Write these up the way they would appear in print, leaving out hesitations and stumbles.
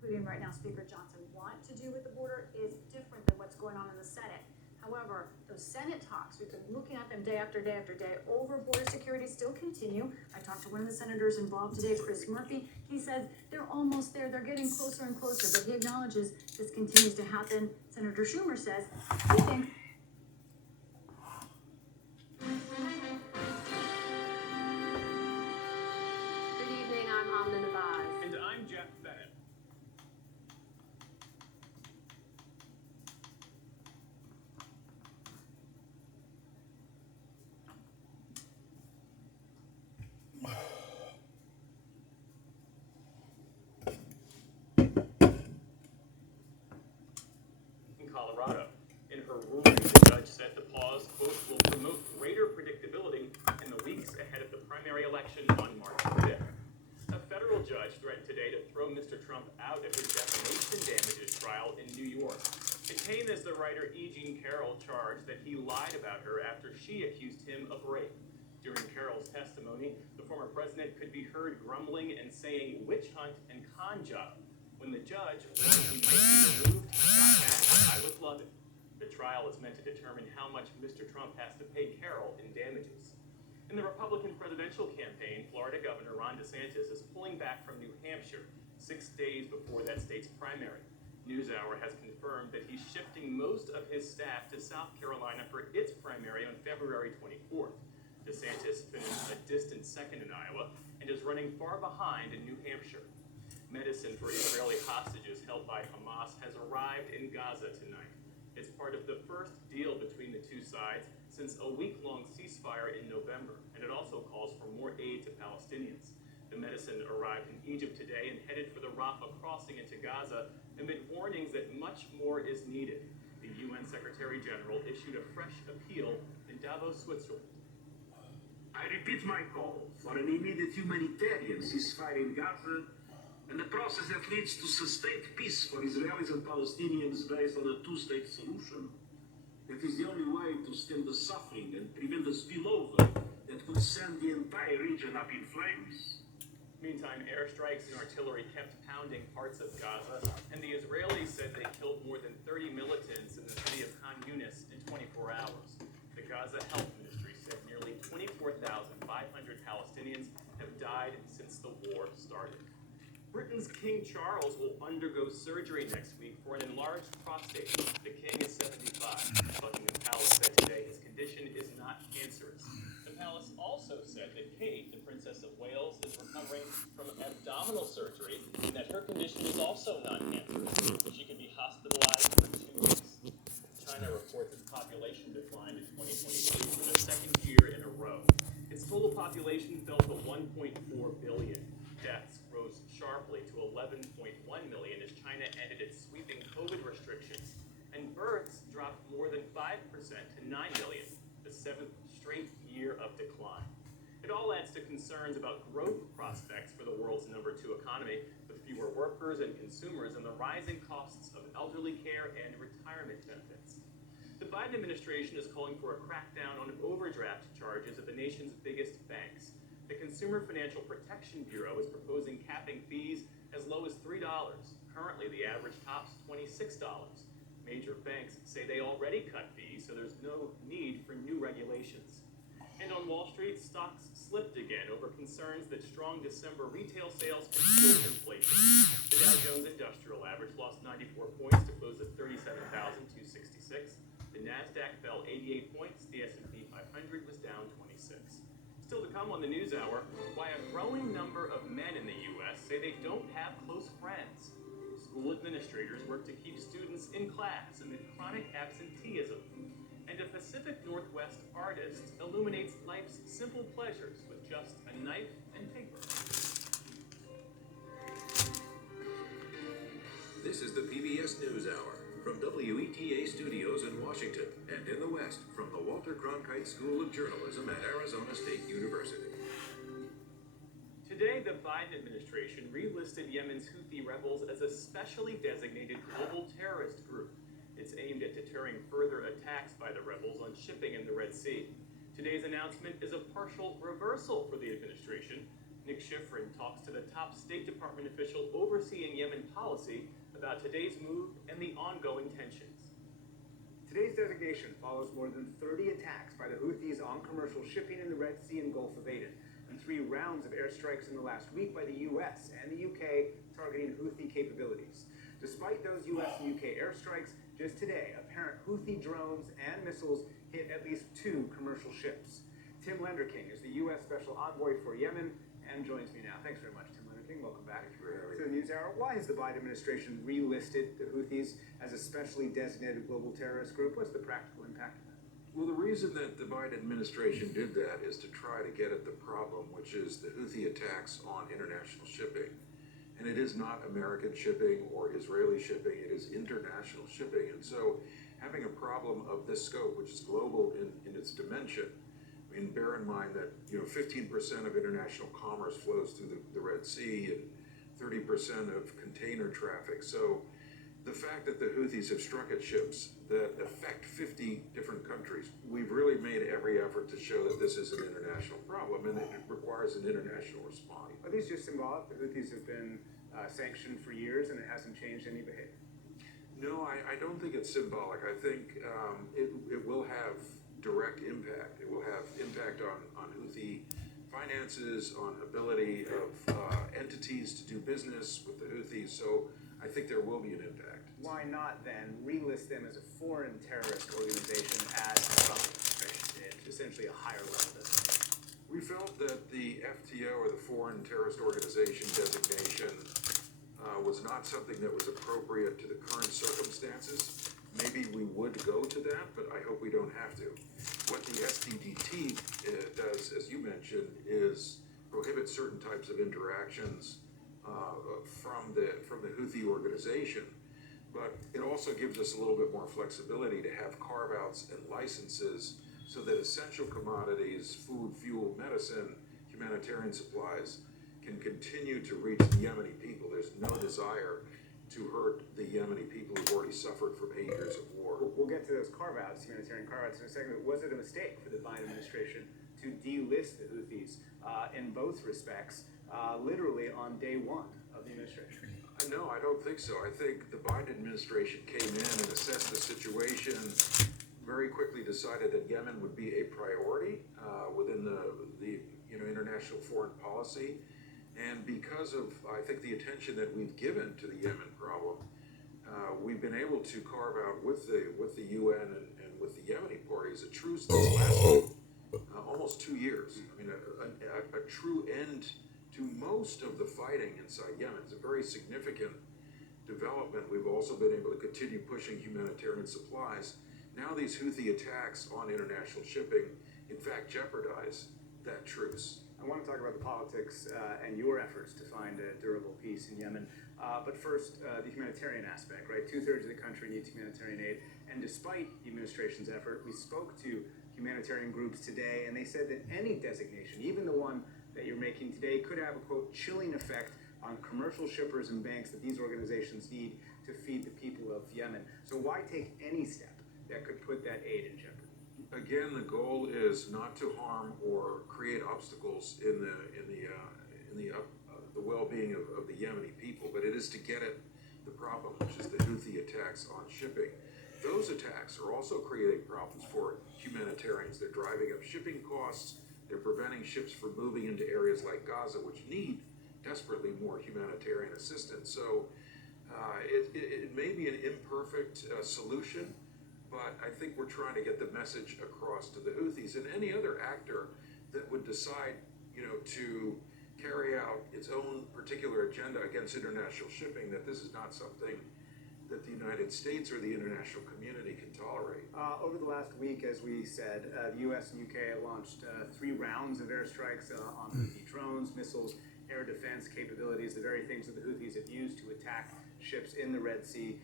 including right now Speaker Johnson, want to do with the border is different than what's going on in the Senate. However, those Senate talks, we've been looking at them day after day after day over border security, still continue. I talked to one of the senators involved today, Chris Murphy. He said they're almost there. They're getting closer and closer, but he acknowledges this continues to happen. Senator Schumer says he thinks And I'm Jeff Bennett. In Colorado, in her ruling, the judge said the pause, quote, will promote greater predictability in the weeks ahead of the primary election on March 5th. A federal judge threatened today to throw Mr. Trump out of his defamation damages trial in New York. It came as the writer E. Jean Carroll charged that he lied about her after she accused him of rape. During Carroll's testimony, the former president could be heard grumbling and saying witch hunt and con job. When the judge warned he might be removed, he shot back, I would love it. The trial is meant to determine how much Mr. Trump has to pay Carroll in damages. In the Republican presidential campaign, Florida Governor Ron DeSantis is pulling back from New Hampshire 6 days before that state's primary. NewsHour has confirmed that he's shifting most of his staff to South Carolina for its primary on February 24th. DeSantis finished a distant second in Iowa and is running far behind in New Hampshire. Medicine for Israeli hostages held by Hamas has arrived in Gaza tonight. It's part of the first deal between the two sides since a week-long ceasefire in November, and it also calls for more aid to Palestinians. The medicine arrived in Egypt today and headed for the Rafah crossing into Gaza amid warnings that much more is needed. The UN Secretary General issued a fresh appeal in Davos, Switzerland. I repeat my call for an immediate humanitarian ceasefire in Gaza and a process that leads to sustained peace for Israelis and Palestinians based on a two-state solution. That is the only way to stem the suffering and prevent the spillover that could send the entire region up in flames. Meantime, airstrikes and artillery kept pounding parts of Gaza, and the Israelis said they killed more than 30 militants in the city of Khan Yunis in 24 hours. The Gaza Health Ministry said nearly 24,500 Palestinians have died since the war started. Britain's King Charles will undergo surgery next week for an enlarged prostate. The king is 75. Buckingham Palace said today his condition is not cancerous. The palace also said that Kate, the Princess of Wales, is recovering from abdominal surgery and that her condition is also not cancerous. She could be hospitalized for 2 weeks. China reports its population declined in 2022 for the second year in a row. Its total population fell to 1.4 billion. Deaths rose sharply to 11.1 million as China ended its sweeping COVID restrictions, and births dropped more than 5% to 9 million, the 7th straight year of decline. It all adds to concerns about growth prospects for the world's number 2 economy, with fewer workers and consumers and the rising costs of elderly care and retirement benefits. The Biden administration is calling for a crackdown on overdraft charges at the nation's biggest banks. The Consumer Financial Protection Bureau is proposing capping fees as low as $3. Currently, the average tops $26. Major banks say they already cut fees, so there's no need for new regulations. And on Wall Street, stocks slipped again over concerns that strong December retail sales could fuel inflation. The Dow Jones Industrial Average lost 94 points to close at 37,266. The NASDAQ fell 88 points. The S&P 500 was down 26. Still to come on the NewsHour, why a growing number of men in the U.S. say they don't have close friends. School administrators work to keep students in class amid chronic absenteeism. And a Pacific Northwest artist illuminates life's simple pleasures with just a knife and paper. This is the PBS NewsHour from WETA Studios in Washington and in the West from the Walter Cronkite School of Journalism at Arizona State University. Today, the Biden administration relisted Yemen's Houthi rebels as a specially designated global terrorist group. It's aimed at deterring further attacks by the rebels on shipping in the Red Sea. Today's announcement is a partial reversal for the administration. Nick Schifrin talks to the top State Department official overseeing Yemen policy. policy about today's move and the ongoing tensions. Today's designation follows more than 30 attacks by the Houthis on commercial shipping in the Red Sea and Gulf of Aden, and 3 rounds of airstrikes in the last week by the US and the UK targeting Houthi capabilities. Despite those US and UK airstrikes, just today, apparent Houthi drones and missiles hit at least 2 commercial ships. Tim Lenderking is the U.S. Special Envoy for Yemen and joins me now. Thanks very much, Tim Lenderking. Welcome back to the NewsHour. Why has the Biden administration relisted the Houthis as a specially designated global terrorist group? What's the practical impact of that? Well, the reason that the Biden administration did that is to try to get at the problem, which is the Houthi attacks on international shipping. And it is not American shipping or Israeli shipping, it is international shipping. And so having a problem of this scope, which is global in its dimension, I mean, bear in mind that 15% of international commerce flows through the Red Sea and 30% of container traffic. So the fact that the Houthis have struck at ships that affect 50 different countries, we've really made every effort to show that this is an international problem and that it requires an international response. Are these just symbolic? The Houthis have been sanctioned for years and it hasn't changed any behavior. No, I don't think it's symbolic. I think it will have direct impact. It will have impact on Houthi finances, on ability of entities to do business with the Houthis. So I think there will be an impact. Why not then relist them as a foreign terrorist organization as the Trump administration did, essentially a higher level designation? We felt that the FTO, or the Foreign Terrorist Organization designation, was not something that was appropriate to the current circumstances. Maybe we would go to that, but I hope we don't have to. What the STDT does, as you mentioned, is prohibit certain types of interactions from the Houthi organization. But it also gives us a little bit more flexibility to have carve-outs and licenses so that essential commodities, food, fuel, medicine, humanitarian supplies, can continue to reach the Yemeni people. There's no desire to hurt the Yemeni people who've already suffered from 8 years of war. We'll get to those carve-outs, humanitarian carve-outs in a second, but was it a mistake for the Biden administration to delist the Houthis in both respects, literally on day 1 of the administration? No, I don't think so. I think the Biden administration came in and assessed the situation, very quickly decided that Yemen would be a priority within the international foreign policy. And because of, I think, the attention that we've given to the Yemen problem, we've been able to carve out with the UN and with the Yemeni parties a truce that's lasted almost 2 years. I mean, a true end to most of the fighting inside Yemen. It's a very significant development. We've also been able to continue pushing humanitarian supplies. Now these Houthi attacks on international shipping, in fact, jeopardize that truce. I want to talk about the politics and your efforts to find a durable peace in Yemen. But first, the humanitarian aspect, right? 2/3 of the country needs humanitarian aid. And despite the administration's effort, we spoke to humanitarian groups today, and they said that any designation, even the one that you're making today, could have a, quote, chilling effect on commercial shippers and banks that these organizations need to feed the people of Yemen. So why take any step that could put that aid in jeopardy? Again, the goal is not to harm or create obstacles in the well-being of the Yemeni people, but it is to get at the problem, which is the Houthi attacks on shipping. Those attacks are also creating problems for humanitarians. They're driving up shipping costs. They're preventing ships from moving into areas like Gaza, which need desperately more humanitarian assistance. So it may be an imperfect solution, but I think we're trying to get the message across to the Houthis and any other actor that would decide, to carry out its own particular agenda against international shipping, that this is not something that the United States or the international community can tolerate. Over the last week, as we said, the U.S. and U.K. launched 3 rounds of airstrikes on Houthi drones, missiles, air defense capabilities, the very things that the Houthis have used to attack ships in the Red Sea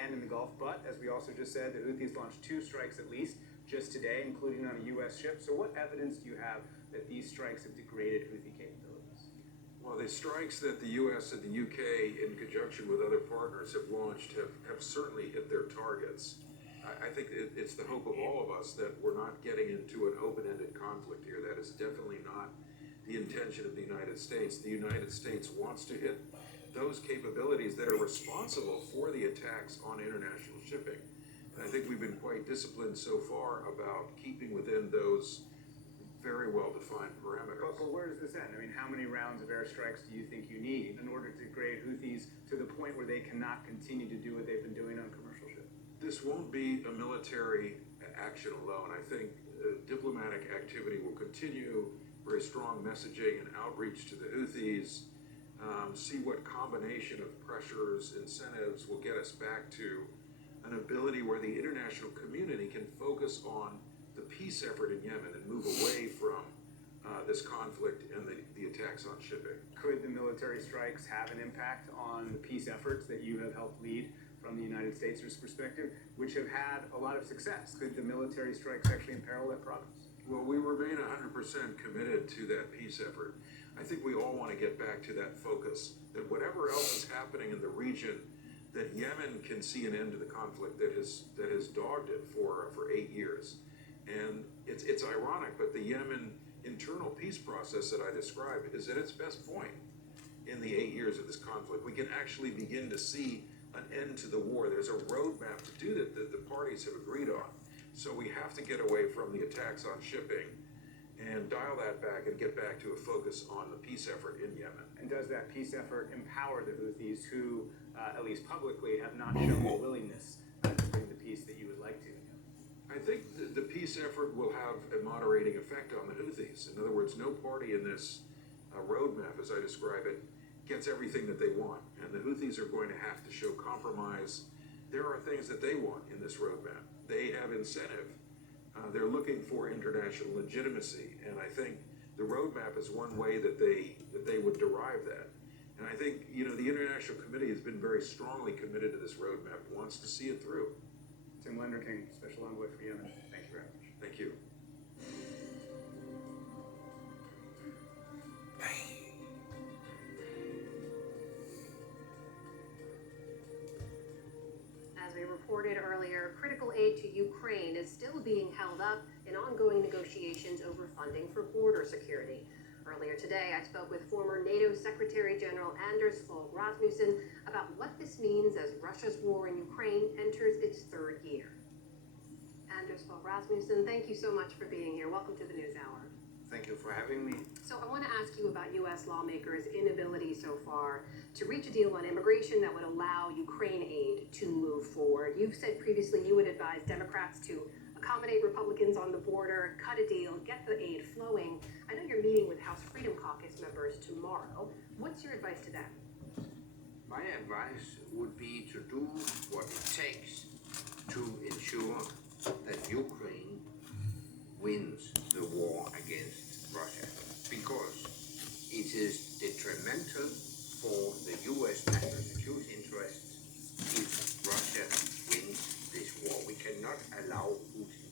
and in the Gulf. But, as we also just said, the Houthis launched 2 strikes at least just today, including on a U.S. ship. So what evidence do you have that these strikes have degraded Houthi capabilities? Well, the strikes that the U.S. and the U.K. in conjunction with other partners have launched have certainly hit their targets. I think it's the hope of all of us that we're not getting into an open-ended conflict here. That is definitely not the intention of the United States. The United States wants to hit those capabilities that are responsible for the attacks on international shipping. And I think we've been quite disciplined so far about keeping within those very well-defined parameters. But where does this end? I mean, how many rounds of airstrikes do you think you need in order to degrade Houthis to the point where they cannot continue to do what they've been doing on commercial ships? This won't be a military action alone. I think diplomatic activity will continue, very strong messaging and outreach to the Houthis, see what combination of pressures, incentives will get us back to an ability where the international community can focus on the peace effort in Yemen and move away from this conflict and the attacks on shipping. Could the military strikes have an impact on the peace efforts that you have helped lead from the United States' perspective, which have had a lot of success? Could the military strikes actually imperil that progress? Well, we remain 100% committed to that peace effort. I think we all want to get back to that focus, that whatever else is happening in the region, that Yemen can see an end to the conflict that has dogged it for 8 years. And it's ironic, but the Yemen internal peace process that I described is at its best point in the 8 years of this conflict. We can actually begin to see an end to the war. There's a roadmap to do that the parties have agreed on. So we have to get away from the attacks on shipping and dial that back and get back to a focus on the peace effort in Yemen. And does that peace effort empower the Houthis who, at least publicly, have not shown the willingness to bring the peace that you would like to? I think the peace effort will have a moderating effect on the Houthis. In other words, no party in this roadmap, as I describe it, gets everything that they want. And the Houthis are going to have to show compromise. There are things that they want in this roadmap. They have incentive. They're looking for international legitimacy. And I think the roadmap is one way that they would derive that. And I think, the International Committee has been very strongly committed to this roadmap, wants to see it through. Tim Lenderking, Special Envoy for Yemen. Thank you very much. Thank you. As we reported earlier, critical aid to Ukraine is still being held up in ongoing negotiations over funding for border security. Earlier today, I spoke with former NATO Secretary General Anders Fogh Rasmussen about what this means as Russia's war in Ukraine enters its third year. Anders Fogh Rasmussen, thank you so much for being here. Welcome to the News Hour. Thank you for having me. So I want to ask you about U.S. lawmakers' inability so far to reach a deal on immigration that would allow Ukraine aid to move forward. You've said previously you would advise Democrats to accommodate Republicans on the border, cut a deal, get the aid flowing. I know you're meeting with House Freedom Caucus members tomorrow. What's your advice to them? My advice would be to do what it takes to ensure that Ukraine wins the war against Russia, because it is detrimental for the U.S. national security interests if Russia wins this war. We cannot allow Putin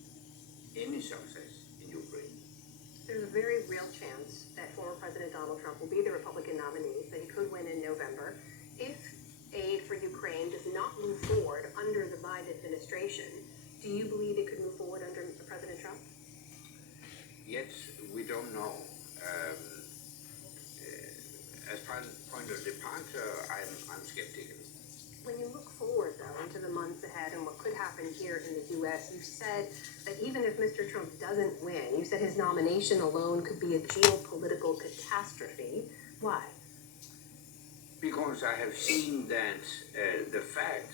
any success in Ukraine. There's a very real chance that former President Donald Trump will be the Republican nominee, that he could win in November. If aid for Ukraine does not move forward under the Biden administration, do you believe it could move forward under President Trump? Yet we don't know. As point of departure, I'm skeptical. When you look forward, though, into the months ahead and what could happen here in the U.S., you said that even if Mr. Trump doesn't win, you said his nomination alone could be a geopolitical catastrophe. Why? Because I have seen that the fact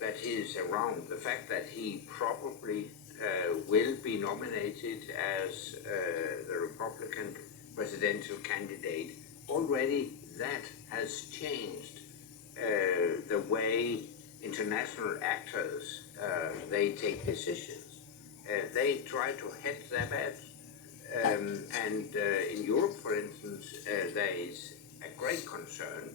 that he's around, the fact that he probably will be nominated as the Republican presidential candidate, already that has changed the way international actors, they take decisions. They try to hedge their bets. In Europe, for instance, there is a great concern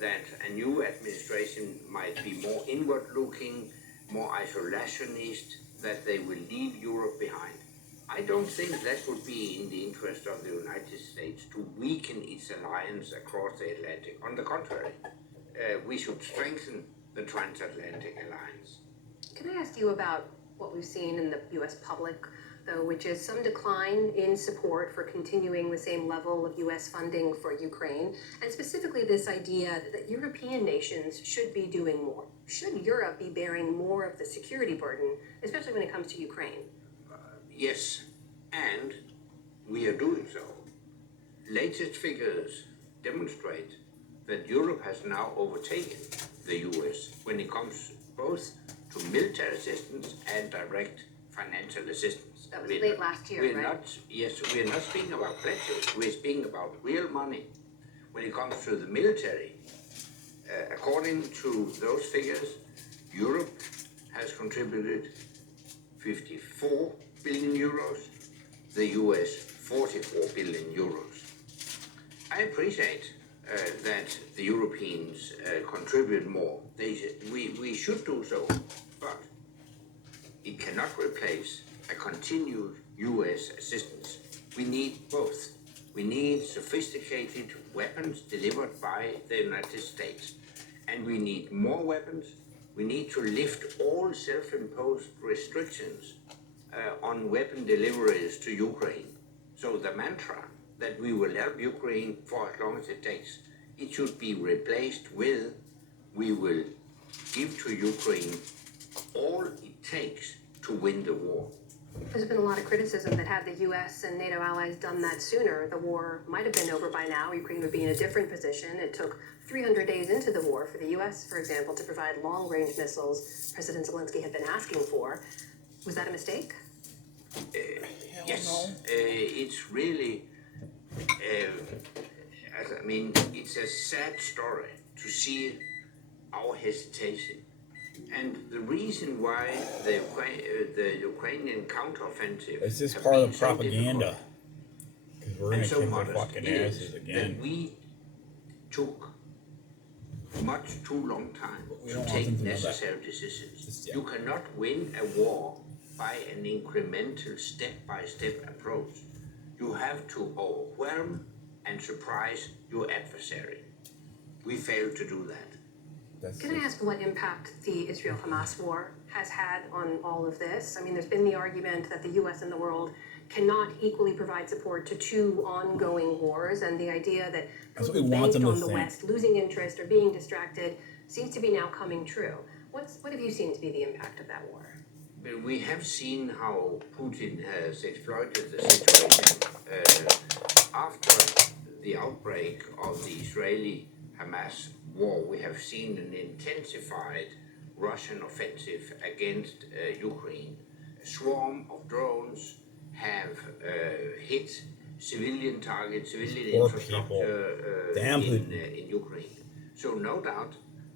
that a new administration might be more inward-looking, more isolationist, that they will leave Europe behind. I don't think that would be in the interest of the United States to weaken its alliance across the Atlantic. On the contrary, we should strengthen the transatlantic alliance. Can I ask you about what we've seen in the U.S. public though, which is some decline in support for continuing the same level of U.S. funding for Ukraine, and specifically this idea that European nations should be doing more. Should Europe be bearing more of the security burden, especially when it comes to Ukraine? Yes, and we are doing so. Latest figures demonstrate that Europe has now overtaken the US when it comes both to military assistance and direct financial assistance. That was late last year, right? We're not speaking about pledges, we're speaking about real money. When it comes to the military, according to those figures, Europe has contributed 54 billion euros, the US 44 billion euros. I appreciate that the Europeans contribute more. We should do so, but it cannot replace a continued US assistance. We need both. We need sophisticated weapons delivered by the United States, and we need more weapons. We need to lift all self-imposed restrictions on weapon deliveries to Ukraine. So the mantra that we will help Ukraine for as long as it takes, it should be replaced with we will give to Ukraine all it takes to win the war. There's been a lot of criticism that had the U.S. and NATO allies done that sooner, the war might have been over by now. Ukraine would be in a different position. It took 300 days into the war for the U.S., for example, to provide long-range missiles President Zelensky had been asking for. Was that a mistake? Yes, it's really, it's a sad story to see our hesitation. And the reason why the Ukrainian counteroffensive It's just have part been of so propaganda. difficult Because we're and gonna so kick their modest fucking is asses that again. we took much too long time We to don't want take them to know that. necessary decisions. Just, yeah. You cannot win a war by an incremental step-by-step approach. You have to overwhelm and surprise your adversary. We failed to do that. Can I ask what impact the Israel-Hamas war has had on all of this? I mean, there's been the argument that the U.S. and the world cannot equally provide support to two ongoing wars, and the idea that That's what we Putin want banked them to on the think. West losing interest or being distracted seems to be now coming true. What have you seen to be the impact of that war? But we have seen how Putin has exploited the situation. After the outbreak of the Israeli-Hamas war, we have seen an intensified Russian offensive against Ukraine. A swarm of drones have hit civilian targets, civilian Poor infrastructure Damn in Ukraine. So no doubt